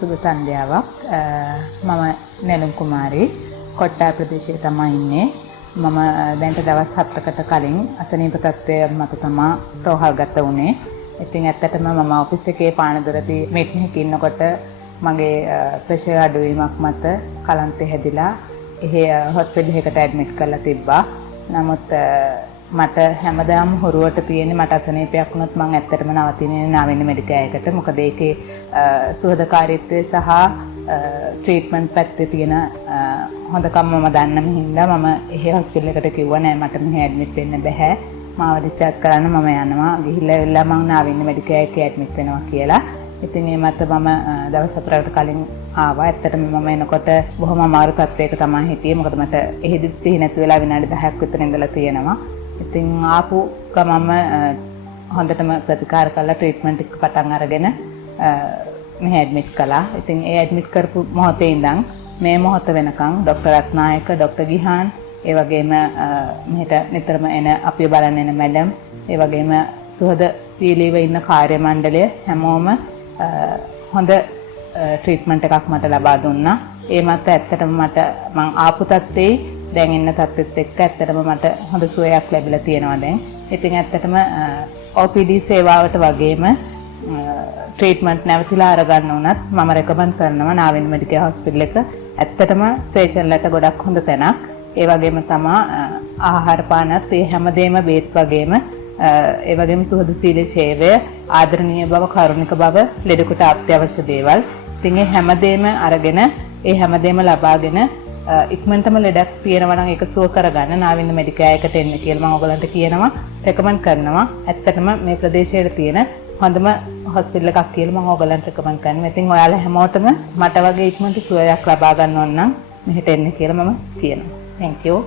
සුබ සන්ධ්‍යාවක්. මම නෙළුම් කුමාරි කොට්ටා ප්‍රදේශයේ තමයි ඉන්නේ. මම දැන්ට දවස් 7කට කලින් අසනීප තත්ත්වය මත තමයි රෝහල් ගත වුණේ. ඉතින් ඇත්තටම මම ඔෆිස් එකේ පානදුරදී මීටින් එකක ඉන්නකොට මගේ ප්‍රෙෂර් අඩුවීමක් මත කලන්තේ හැදිලා එහෙ හොස්පිටල් එකකට ඇඩ්මිට් කරලා තිබ්බා. නමුත් මට හැමදාම හොරුවට තියෙන්නේ මට අසනීපයක් වුණොත් මම ඇත්තටම නවතින්නේ නාවින්න මෙඩිකල් එකට. මොකද ඒකේ සුහදකාරීත්වය සහ ට්‍රීට්මන්ට් පැත්තේ තියෙන හොඳකම මම දන්නම හින්දා මම එහෙ හොස්පිටල් එකට කිව්වා නෑ මට මෙහෙ ඇඩ්මිට් වෙන්න බෑ. මාව ඩිස්චාර්ජ් කරන්න මම යනවා. ගිහිල්ලා එල්ලා මම නාවින්න මෙඩිකල් එකේ ඇඩ්මිට් වෙනවා කියලා. ඉතින් ඒ මත මම දවස් 4කට කලින් ආවා. ඇත්තටම මම එනකොට බොහොම අමාරු තත්ත්වයක තමයි හිටියේ. මොකද මට එහෙදිත් සිහි නැති වෙලා විනාඩි 10ක් විතර ඉඳලා තියෙනවා. ඉතින් ආපු ගමම හොඳටම ප්‍රතිකාර කළා ට්‍රීට්මන්ට් එක පටන් අරගෙන මෙහෙ ඇඩ්මිට් කළා. ඉතින් ඒ ඇඩ්මිට් කරපු මොහොතේ ඉඳන් මේ මොහොත වෙනකන් ડોක්ටර් රත්නායක, ડોක්ටර් ගිහාන්, ඒ වගේම මෙහෙට නිතරම එන අපිව බලන්න එන මැඩම්, ඒ වගේම සුහද සීලීව ඉන්න කාර්ය මණ්ඩලය හැමෝම හොඳ ට්‍රීට්මන්ට් එකක් මට ලබා දුන්නා. ඒ මත ඇත්තටම මට මං ආපු තත්ත්වේ දැන් ඉන්න තත්ත්වෙත් එක්ක ඇත්තටම මට හොඳ සුවයක් ලැබිලා තියෙනවා දැන්. ඉතින් ඇත්තටම OPD සේවාවට වගේම ට්‍රීට්මන්ට් නැවතිලා අරගන්න උනත් මම රෙකමන්ඩ් කරනවා නාවින්න මෙඩිකල් හොස්පිටල් එක. ඇත්තටම පේෂන්ට්ලට ගොඩක් හොඳ තැනක්. ඒ වගේම තමයි ආහාර පානත් ඒ හැමදේම බේත් වගේම ඒ වගේම සුහදශීලී සේවය, ආදරණීය බව, කරුණික බව, ලෙඩෙකුට අත්‍යවශ්‍ය දේවල්. ඉතින් ඒ හැමදේම අරගෙන ඒ හැමදේම ලබාගෙන ඉක්මනටම ලෙඩක් තියෙනවා නම් ඒක සුව කරගන්න නාවින්න මෙඩිකල් එකට එන්න කියලා මම ඔයගලන්ට කියනවා, රෙකමන්ඩ් කරනවා. ඇත්තටම මේ ප්‍රදේශයේ තියෙන හොඳම හොස්පිටල් එකක් කියලා මම ඔයගලන්ට රෙකමන්ඩ් කරනවා. ඉතින් ඔයාලා හැමෝටම මට වගේ ඉක්මනට සුවයක් ලබා ගන්න ඕන නම් මෙහෙට එන්න කියලා මම කියනවා. Thank you.